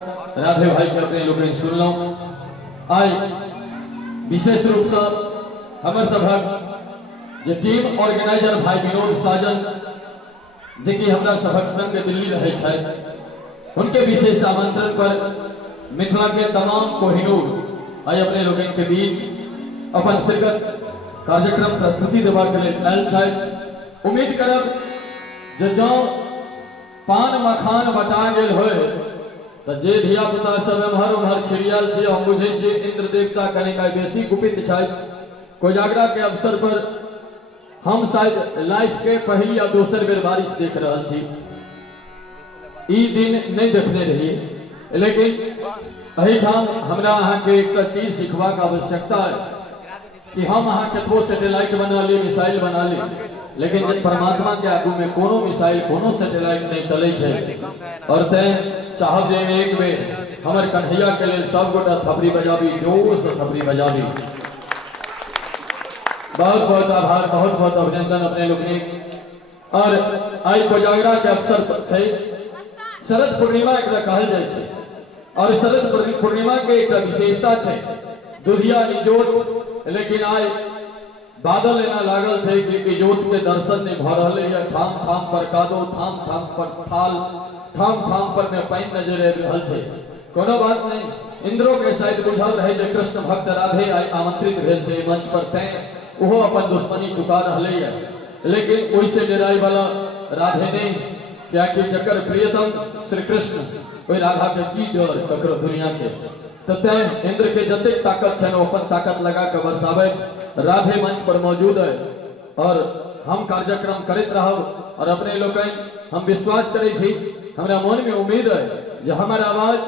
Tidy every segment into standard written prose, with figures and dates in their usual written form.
राधे भाई के अपने लोग सुनल आई विशेष रूप से हमर सभक जो टीम ऑर्गेनाइजर भाई विनोद साजन जे कि हमरा सभक संग दिल्ली रहे छै उनके विशेष आमंत्रण पर मिथिला के तमाम कोहिनूर आई अपने लोगन के बीच अपन शिरकत कार्यक्रम प्रस्तुति देवा के लिए आयल छै। उम्मीद करब जे जो पान मखान बटा गेल होय तो जे धिया पुता सब एम्हर उम्हर छिड़ियल छै हम बुझे छी इंद्र देवता कनिका बेसी कुपित छै। कोजागरा के अवसर पर हम शायद लाइफ के पहली या दोसर बेर बारिश देख रहा छी। ई दिन नहीं देखने रहिए लेकिन अहिठाम हमरा अहाँ के एक चीज सीखवा का आवश्यकता है कि हम अहाँ कतबो सैटेलाइट बना ली मिसाइल बना ली लेकिन परमात्मा के आगू में कोनो मिसाइल कोनो सैटेलाइट नहीं चले छे। और तैं चाहब जे एक बेर हमर कन्हैया के लेल सब गोटा थपड़ी बजाबी, जोर से थपड़ी बजाबी। बहुत बहुत आभार, बहुत बहुत अभिनंदन अपने लोग ने। और आई कोजागरा के अवसर पर छै शरद पूर्णिमा एक कहल जाय छै और शरद पूर्णिमा के एक विशेषता छै दुधिया इजोत, लेकिन आई बादल एना लागल छै कि इजोत के दर्शन नहीं भ रहले है। ठाम ठाम पर कादो, ठाम ठाम पर थाल, ठाम ठाम पर में पानी नजर आ रहल छै। कोनो बात नहीं, इंद्रो के शायद बुझल रहे जे कृष्ण भक्त राधे आई आमंत्रित भेल छै मंच पर, तैं ओहो अपन दुश्मनी चुका रहले है। लेकिन ओइसे डराई वाला राधे ने, क्या कि जकर प्रियतम श्री कृष्ण ओइ राधा के की डर ककरो दुनिया के, तो तैं इंद्र के जते ताकत छै अपन ताकत लगा के बरसावे। राधे मंच पर मौजूद है और हम कार्यक्रम करते रहब और अपने लोग हम विश्वास करे छी, हमरा मन में उम्मीद है जे हमर आवाज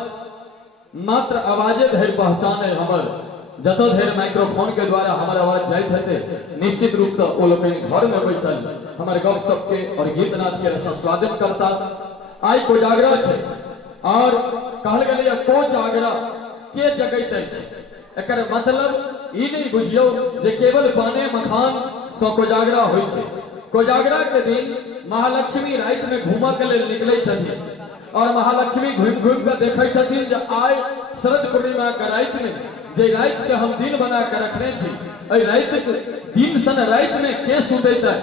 मात्र आवाजे धरि पहचान है। हमर जतो धरि माइक्रोफोन के द्वारा हमर आवाज जाइत हेते निश्चित रूप से ओ लोग घर में बैसल हमर गप सप के और गीत नाद के रसास्वादन करता। आई कोजागरा छै और कहल गेलै कोजागरा के जगैत अछि, एकर मतलब ई नहीं बुझियो जे केवल पाने मखान सो कोजागरा होय छै। कोजागरा के दिन महालक्ष्मी रात में घूमा के लिए निकले छथिन और महालक्ष्मी घूम घूम के देखे छथिन जे आइ शरद पूर्णिमा के रात में जे रात के हम दिन बना के रखने छी, एहि रात के दिन सन रात में के सुतैत है,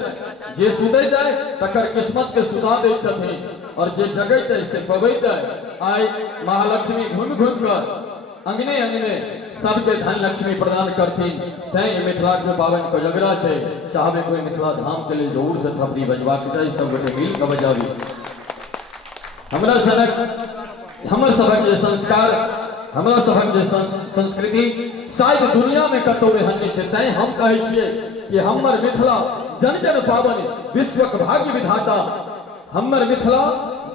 जे सुतैत है तकर किस्मत के सुता दै छथिन और जे जगैत है से पबैत है। आइ महालक्ष्मी घूम घूम कर अंगने अंगने सबके धन लक्ष्मी प्रदान करथिन। तैं मिथिला के पावन कोजगरा छै, चाहबे कोई मिथिला धाम के लिए जोर से थपड़ी बजवा के चाही, सब गोटे मिल के बजाबी। हमरा सनक हमर सबक जे संस्कार, हमरा सबक जे संस्कृति शायद दुनिया में कतौ एहन नहीं छै। तैं हम कहै छियै कि हमर मिथिला जन जन पावन विश्वक भाग्य विधाता, हमर मिथिला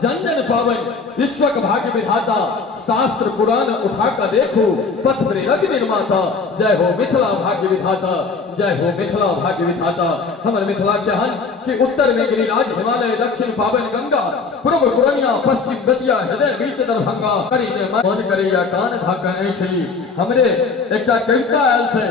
जन जन पावन विश्वक भाग्य विधाता, शास्त्र पुराण उठा कर देखो पथ प्रेरक निर्माता। जय हो मिथिला भाग्य विधाता, जय हो मिथिला भाग्य विधाता। हमर मिथिला केहन कि उत्तर में गिरिराज हिमालय, दक्षिण पावन गंगा, पूर्व पुरनिया, पश्चिम गतिया, हृदय बीच दरभंगा। करी ने मन करैया कान धाक ऐठली। हमरे एकटा कविता आयल छै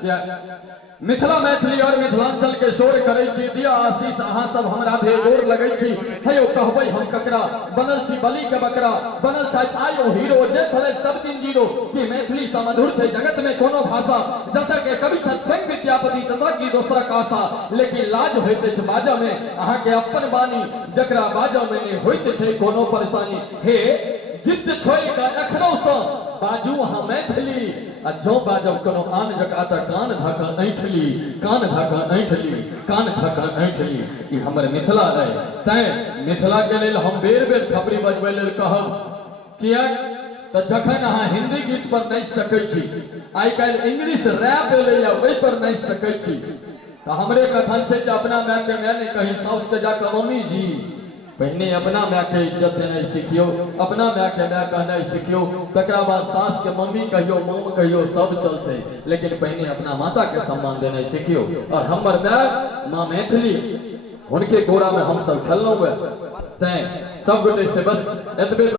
कि मिथिला मैथिली और मिथिलांचल के शोर करे छी, दिया आशीष अहाँ सब हमरा भेर गोर लगै छी। हेयो कहबै हम ककरा, बनल छी बलि के बकरा, बनल छथि आयो हीरो, जे छलै सब दिन जीरो। कि मैथिली सा मधुर छै जगत में कोनो भाषा, जतऽ के कवि छथि स्वयं विद्यापति, ततऽ की दोसरा कासा। लेकिन लाज होइत अछि बाजऽ में अहाँ के अपन बानी, जकरा बाजऽ में नहि होइत छै कोनो परेशानी। हे जिद्द छोड़ि कऽ एखनो सँ बाजू अहाँ मैथिली, आ जो बाजब कोनो आन जका त कान धाका ऐठली, कान धाका ऐठली, कान धाका ऐठली। ई हमर मिथिला है। तैं मिथिला के लेल हम बेर बेर थपड़ी बजबै लेल कहब, कियाक त जखन अहाँ हिंदी गीत पर नाचि सकै छी, आइ काल्हि इंग्लिश रैप एलैया ओहि पर नाचि सकै छी, त हमरे कथन छै जे अपना माय के माय नहीं कही साउस के जाके मम्मी जी। पहले अपना माय के इज्जत देना सीखियो, अपना माय के माय कहना सीखियो, तकरा बाद सास के मम्मी कहियो, मोम कहियो, सब चलते। लेकिन पहले अपना माता के सम्मान देना सीखियो। और हमर माय माँ मैथिली, उनके गोरा में हम सब खेललौं। तैं सब गोटे से बस एतबे